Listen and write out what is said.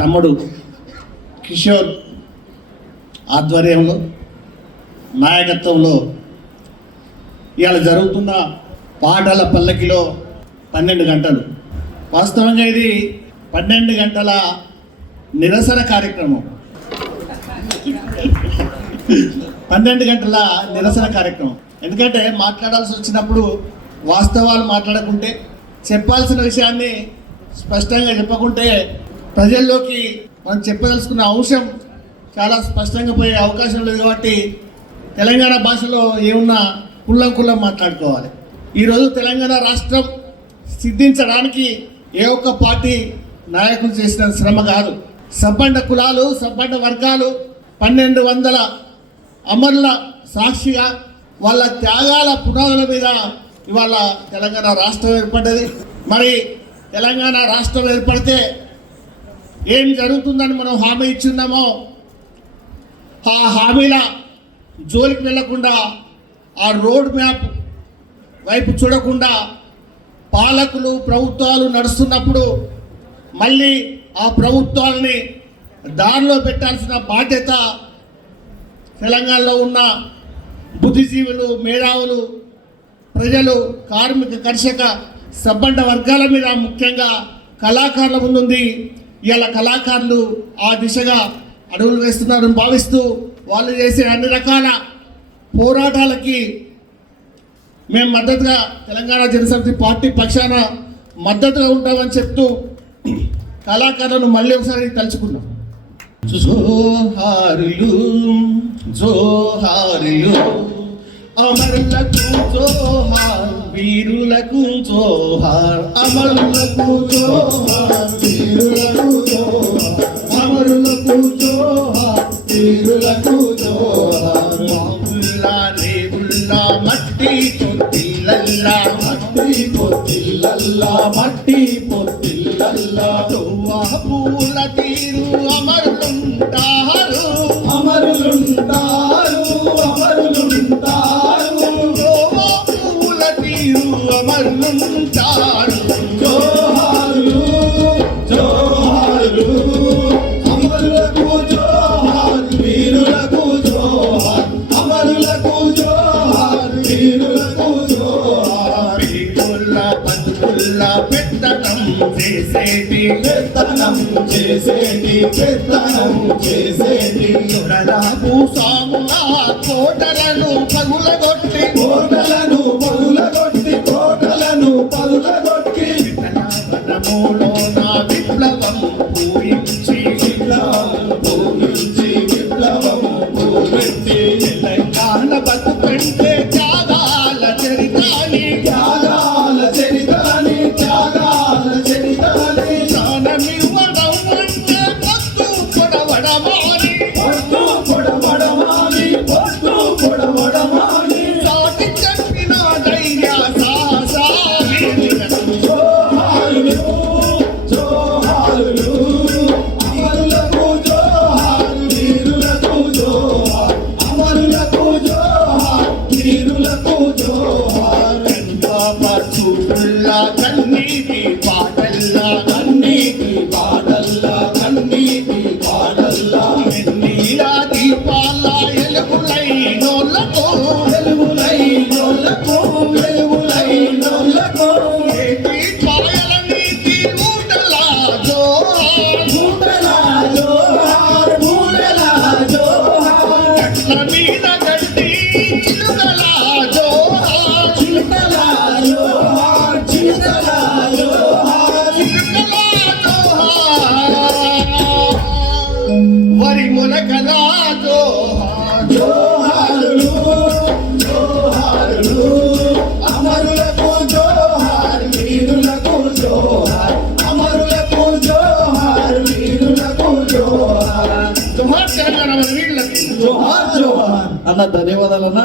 తమ్ముడు కిషోర్ ఆధ్వర్యంలో నాయకత్వంలో ఇవాళ జరుగుతున్న పాటల పల్లకిలో పన్నెండు గంటలు. వాస్తవంగా ఇది పన్నెండు గంటల నిరసన కార్యక్రమం. పన్నెండు గంటల నిరసన కార్యక్రమం. ఎందుకంటే మాట్లాడాల్సి వచ్చినప్పుడు వాస్తవాలు మాట్లాడకుంటే చెప్పాల్సిన విషయాన్ని స్పష్టంగా చెప్పకుంటే ప్రజల్లోకి మనం చెప్పదలుచుకున్న అంశం చాలా స్పష్టంగా పోయే అవకాశం లేదు కాబట్టి తెలంగాణ భాషలో ఏమున్నా కుల్లం కుల్లం మాట్లాడుకోవాలి. ఈరోజు తెలంగాణ రాష్ట్రం సిద్ధించడానికి ఏ ఒక్క పార్టీ నాయకులు చేసిన శ్రమ కాదు. సబ్బండ కులాలు సబ్బండ వర్గాలు పన్నెండు వందల అమరుల సాక్షిగా వాళ్ళ త్యాగాల పునాదుల మీద ఇవాళ తెలంగాణ రాష్ట్రం ఏర్పడ్డది. మరి తెలంగాణ రాష్ట్రం ఏర్పడితే ఏం జరుగుతుందని మనం హామీ ఇచ్చిందామో ఆ హామీల జోలికి వెళ్ళకుండా ఆ రోడ్ మ్యాప్ వైపు చూడకుండా పాలకులు ప్రభుత్వాలు నడుస్తున్నప్పుడు మళ్ళీ ఆ ప్రభుత్వాలని దారిలో పెట్టాల్సిన బాధ్యత తెలంగాణలో ఉన్న బుద్ధిజీవులు మేధావులు ప్రజలు కార్మిక కర్షక సబ్బండ వర్గాల మీద ముఖ్యంగా కళాకారుల ముందుంది. ఇవాళ కళాకారులు ఆ దిశగా అడుగులు వేస్తున్నారని భావిస్తూ వాళ్ళు చేసే అన్ని రకాల పోరాటాలకి మేము మద్దతుగా తెలంగాణ జనసమితి పార్టీ పక్షాన మద్దతుగా ఉంటామని చెప్తూ కళాకారులను మళ్ళీ ఒకసారి తలుచుకున్నాం జోహారులు జోహారులు అమరులకు జోహారు వీరులకు జోహార్. అమరులకు జోహార్ వీరులకు జోహార్. అమరులకు జోహార్ వీరులకు జోహార్. మావుల్లా రేవుల్లా మట్టి తొట్టిల్లల్లా మట్టి పొత్తిల్లల్లా మట్టి పొత్తిల్లల్లా. తోవా పూల తీరు అమరులుంటారు. అమరులుంటారు అమరులుంటారు. పూల తీరు అమరులుంటారు జోహారులు అమరులకు జోహార్ వీరులకు జోహార్ అమరులకు జోహార్ వీరులకు జోహార్ వీరుల బతుకుల్ల చేసేటి పెత్తనం చేసేటి పెత్తనం చేసేటి కోటలను పగులగొట్టి కోటలను వీరులకు జోహార్ పరచుల్లా కన్నీటి పాటల్లా కన్నీటి పాడల్లా కన్నీటి పాడల్లా నీలా దీపాల ఎలుగులైనోళ్ళకు వెలుగులై నోళ్ళకు వెలుగులై నోళ్ళకు ఏటి వరి జోహారులు జోహారులు అమరులకు జోహార్ వీరులకు జోహార్ అమరులకు జోహార్ వీరులకు జోహార్. జోహార్ తెలంగాణ మన జోహార్. జోహార్ అన్న ధన్యవాదాలు అన్న